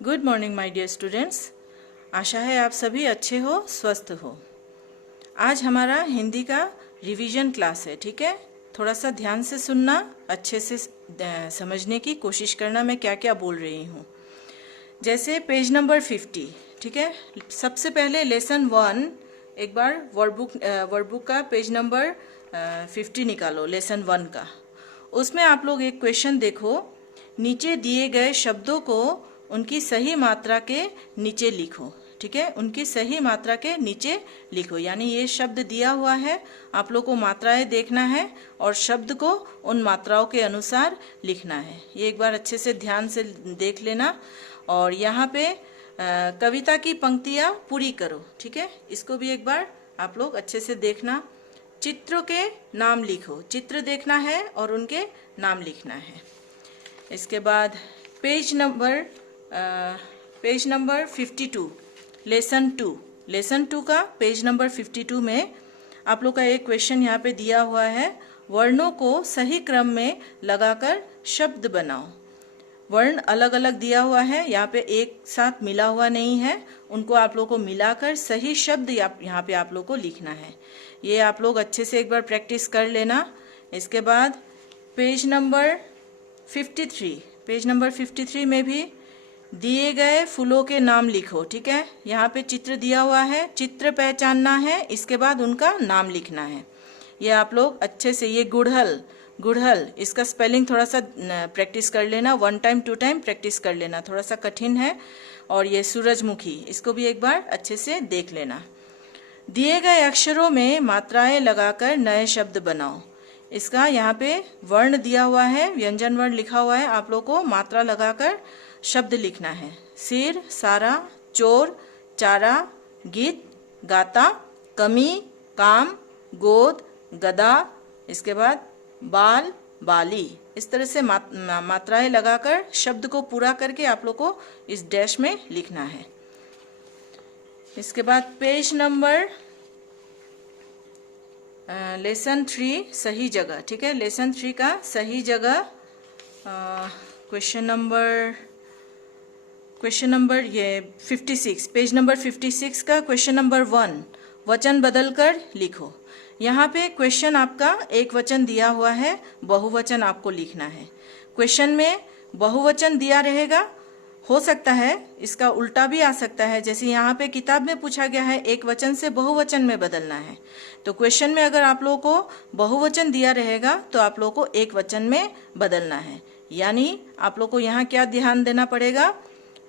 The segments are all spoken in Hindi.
Good morning my dear students. आशा है आप सभी अच्छे हो, स्वस्थ हो। आज हमारा हिंदी का रिवीजन क्लास है, ठीक है। थोड़ा सा ध्यान से सुनना, अच्छे से समझने की कोशिश करना मैं क्या क्या बोल रही हूँ। जैसे पेज नंबर 50, ठीक है। सबसे पहले लेसन 1 एक बार वर्कबुक का पेज नंबर 50 निकालो, लेसन 1 का। उसमें आप लोग एक क्वेश्चन देखो, नीचे दिए गए शब्दों को उनकी सही मात्रा के नीचे लिखो, ठीक है। उनकी सही मात्रा के नीचे लिखो, यानी ये शब्द दिया हुआ है, आप लोग को मात्राएं देखना है और शब्द को उन मात्राओं के अनुसार लिखना है। ये एक बार अच्छे से ध्यान से देख लेना। और यहाँ पे कविता की पंक्तियाँ पूरी करो, ठीक है। इसको भी एक बार आप लोग अच्छे से देखना। चित्रों के नाम लिखो, चित्र देखना है और उनके नाम लिखना है। इसके बाद पेज नंबर 52 लेसन 2 का पेज नंबर 52 में आप लोग का एक क्वेश्चन यहाँ पे दिया हुआ है, वर्णों को सही क्रम में लगाकर शब्द बनाओ। वर्ण अलग अलग दिया हुआ है, यहाँ पे एक साथ मिला हुआ नहीं है, उनको आप लोग को मिलाकर सही शब्द यहाँ पे आप लोग को लिखना है। ये आप लोग अच्छे से एक बार प्रैक्टिस कर लेना। इसके बाद पेज नंबर 53 में भी दिए गए फूलों के नाम लिखो, ठीक है। यहाँ पे चित्र दिया हुआ है, चित्र पहचानना है, इसके बाद उनका नाम लिखना है। ये आप लोग अच्छे से, ये गुड़हल इसका स्पेलिंग थोड़ा सा प्रैक्टिस कर लेना, 1 टाइम 2 टाइम प्रैक्टिस कर लेना, थोड़ा सा कठिन है। और ये सूरजमुखी, इसको भी एक बार अच्छे से देख लेना। दिए गए अक्षरों में मात्राएं लगाकर नए शब्द बनाओ। इसका यहाँ पे वर्ण दिया हुआ है, व्यंजन वर्ण लिखा हुआ है, आप लोग को मात्रा लगाकर शब्द लिखना है। सिर, सारा, चोर, चारा, गीत, गाता, कमी, काम, गोद, गदा, इसके बाद बाल, बाली। इस तरह से मात्राएं लगाकर शब्द को पूरा करके आप लोग को इस डैश में लिखना है। इसके बाद पेज नंबर लेसन 3 सही जगह, ठीक है। लेसन 3 का सही जगह क्वेश्चन नंबर ये 56, पेज नंबर 56 का क्वेश्चन नंबर 1 वचन बदलकर लिखो। यहाँ पे क्वेश्चन आपका एक वचन दिया हुआ है, बहुवचन आपको लिखना है। क्वेश्चन में बहुवचन दिया रहेगा, हो सकता है इसका उल्टा भी आ सकता है। जैसे यहाँ पे किताब में पूछा गया है एक वचन से बहुवचन में बदलना है, तो क्वेश्चन में अगर आप लोगों को बहुवचन दिया रहेगा तो आप लोगों को एक वचन में बदलना है। यानी आप लोग को यहाँ क्या ध्यान देना पड़ेगा,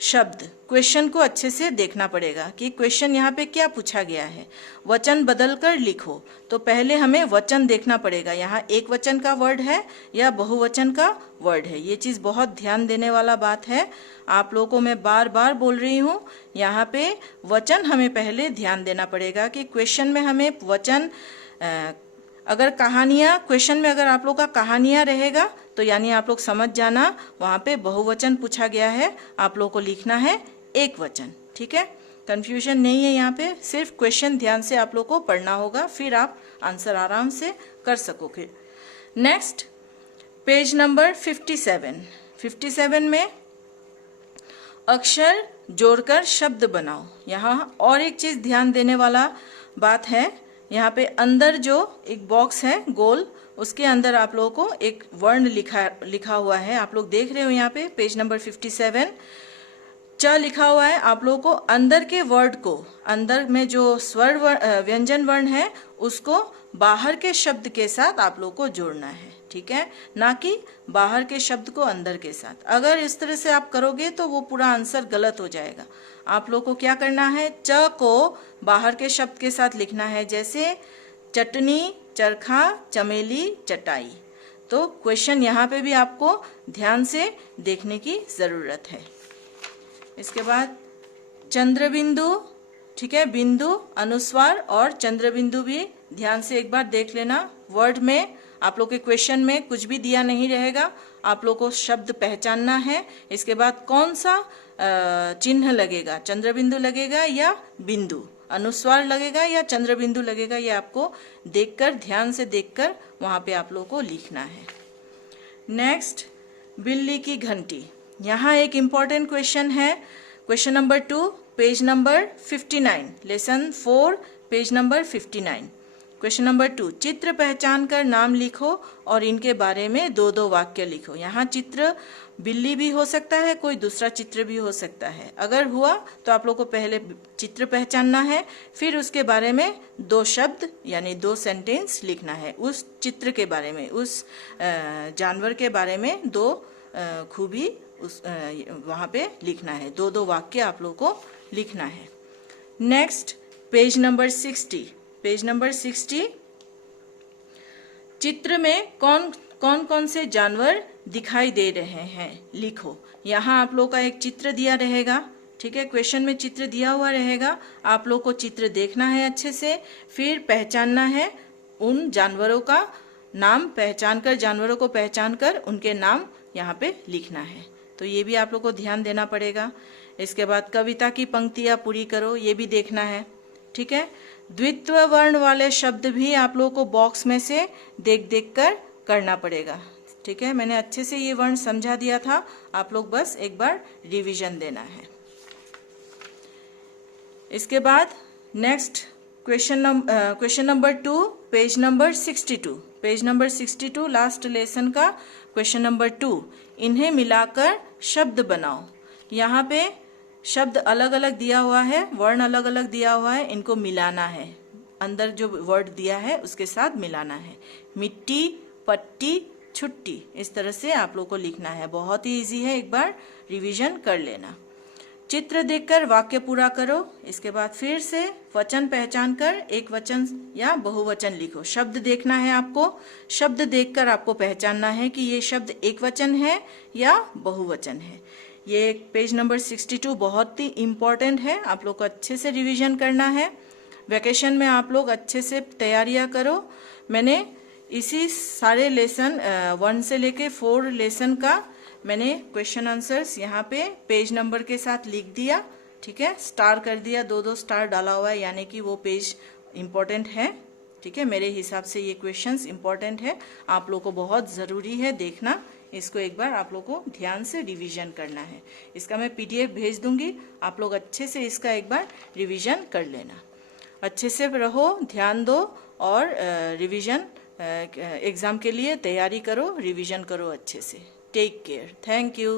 शब्द, क्वेश्चन को अच्छे से देखना पड़ेगा कि क्वेश्चन यहाँ पे क्या पूछा गया है। वचन बदलकर लिखो, तो पहले हमें वचन देखना पड़ेगा, यहाँ एक वचन का वर्ड है या बहुवचन का वर्ड है। ये चीज़ बहुत ध्यान देने वाला बात है, आप लोगों को मैं बार बार बोल रही हूँ। यहाँ पे वचन हमें पहले ध्यान देना पड़ेगा कि क्वेश्चन में हमें वचन, अगर कहानियाँ, क्वेश्चन में अगर आप लोग का कहानियाँ रहेगा तो यानी आप लोग समझ जाना वहाँ पे बहुवचन पूछा गया है, आप लोग को लिखना है एक वचन, ठीक है। कंफ्यूजन नहीं है यहाँ पे, सिर्फ क्वेश्चन ध्यान से आप लोग को पढ़ना होगा, फिर आप आंसर आराम से कर सकोगे। नेक्स्ट पेज नंबर 57 में अक्षर जोड़कर शब्द बनाओ। यहाँ और एक चीज़ ध्यान देने वाला बात है, यहाँ पे अंदर जो एक बॉक्स है गोल, उसके अंदर आप लोगों को एक वर्ण लिखा हुआ है, आप लोग देख रहे हो यहाँ पे पेज नंबर 57 च लिखा हुआ है। आप लोगों को अंदर के वर्ड को, अंदर में जो स्वर व्यंजन वर्ण है उसको बाहर के शब्द के साथ आप लोगों को जोड़ना है, ठीक है, ना कि बाहर के शब्द को अंदर के साथ। अगर इस तरह से आप करोगे तो वो पूरा आंसर गलत हो जाएगा। आप लोग को क्या करना है, च को बाहर के शब्द के साथ लिखना है, जैसे चटनी, चरखा, चमेली, चटाई। तो क्वेश्चन यहाँ पे भी आपको ध्यान से देखने की ज़रूरत है। इसके बाद चंद्रबिंदु, ठीक है, बिंदु, अनुस्वार और चंद्रबिंदु भी ध्यान से एक बार देख लेना। वर्ड में आप लोग के क्वेश्चन में कुछ भी दिया नहीं रहेगा, आप लोग को शब्द पहचानना है। इसके बाद कौन सा चिन्ह लगेगा, चंद्रबिंदु लगेगा या बिंदु, अनुस्वार लगेगा या चंद्रबिंदु लगेगा, ये आपको देखकर, ध्यान से देखकर वहाँ पे आप लोगों को लिखना है। नेक्स्ट बिल्ली की घंटी, यहाँ एक इम्पॉर्टेंट क्वेश्चन है, question number 2 page number 59, lesson 4 page number 59। Question number 2, चित्र पहचान कर नाम लिखो और इनके बारे में 2-2 वाक्य लिखो। यहाँ चित्र बिल्ली भी हो सकता है, कोई दूसरा चित्र भी हो सकता है। अगर हुआ तो आप लोग को पहले चित्र पहचानना है, फिर उसके बारे में 2 शब्द यानी 2 सेंटेंस लिखना है। उस चित्र के बारे में, उस जानवर के बारे में 2 खूबी उस वहाँ पे लिखना है। 2-2 वाक्य आप लोग को लिखना है। Next page number 60, page number 60, चित्र में कौन कौन से जानवर दिखाई दे रहे हैं लिखो। यहाँ आप लोग का एक चित्र दिया रहेगा, ठीक है, क्वेश्चन में चित्र दिया हुआ रहेगा। आप लोग को चित्र देखना है अच्छे से, फिर पहचानना है उन जानवरों का नाम, पहचान कर जानवरों को पहचान कर उनके नाम यहाँ पे लिखना है। तो ये भी आप लोग को ध्यान देना पड़ेगा। इसके बाद कविता की पंक्तियाँ पूरी करो, ये भी देखना है, ठीक है। द्वित्व वर्ण वाले शब्द भी आप लोगों को बॉक्स में से देख देख कर करना पड़ेगा, ठीक है। मैंने अच्छे से ये वर्ण समझा दिया था, आप लोग बस एक बार रिवीजन देना है। इसके बाद next question number 2 page number 62, page number 62 last lesson का क्वेश्चन नंबर 2, इन्हें मिलाकर शब्द बनाओ। यहाँ पे शब्द अलग अलग दिया हुआ है, वर्ण अलग अलग दिया हुआ है, इनको मिलाना है। अंदर जो वर्ड दिया है उसके साथ मिलाना है। मिट्टी, पट्टी, छुट्टी, इस तरह से आप लोग को लिखना है। बहुत ही इजी है, एक बार रिवीजन कर लेना। चित्र देखकर वाक्य पूरा करो। इसके बाद फिर से वचन पहचान कर एक वचन या बहुवचन लिखो। शब्द देखना है आपको, शब्द देखकर आपको पहचानना है कि ये शब्द एक वचन है या बहुवचन है। ये पेज नंबर 62 बहुत ही इम्पोर्टेंट है, आप लोग को अच्छे से रिवीजन करना है। वैकेशन में आप लोग अच्छे से तैयारियां करो। मैंने इसी सारे लेसन 1 से लेके 4 लेसन का मैंने क्वेश्चन आंसर्स यहाँ पे पेज नंबर के साथ लिख दिया, ठीक है। स्टार कर दिया, 2-2 स्टार डाला हुआ है, यानी कि वो पेज इम्पोर्टेंट है, ठीक है। मेरे हिसाब से ये क्वेश्चंस इम्पोर्टेंट है, आप लोग को बहुत ज़रूरी है देखना। इसको एक बार आप लोग को ध्यान से रिवीजन करना है। इसका मैं PDF भेज दूंगी, आप लोग अच्छे से इसका एक बार रिवीजन कर लेना। अच्छे से रहो, ध्यान दो और रिवीजन एग्ज़ाम के लिए तैयारी करो, रिवीजन करो अच्छे से। Take care, thank you.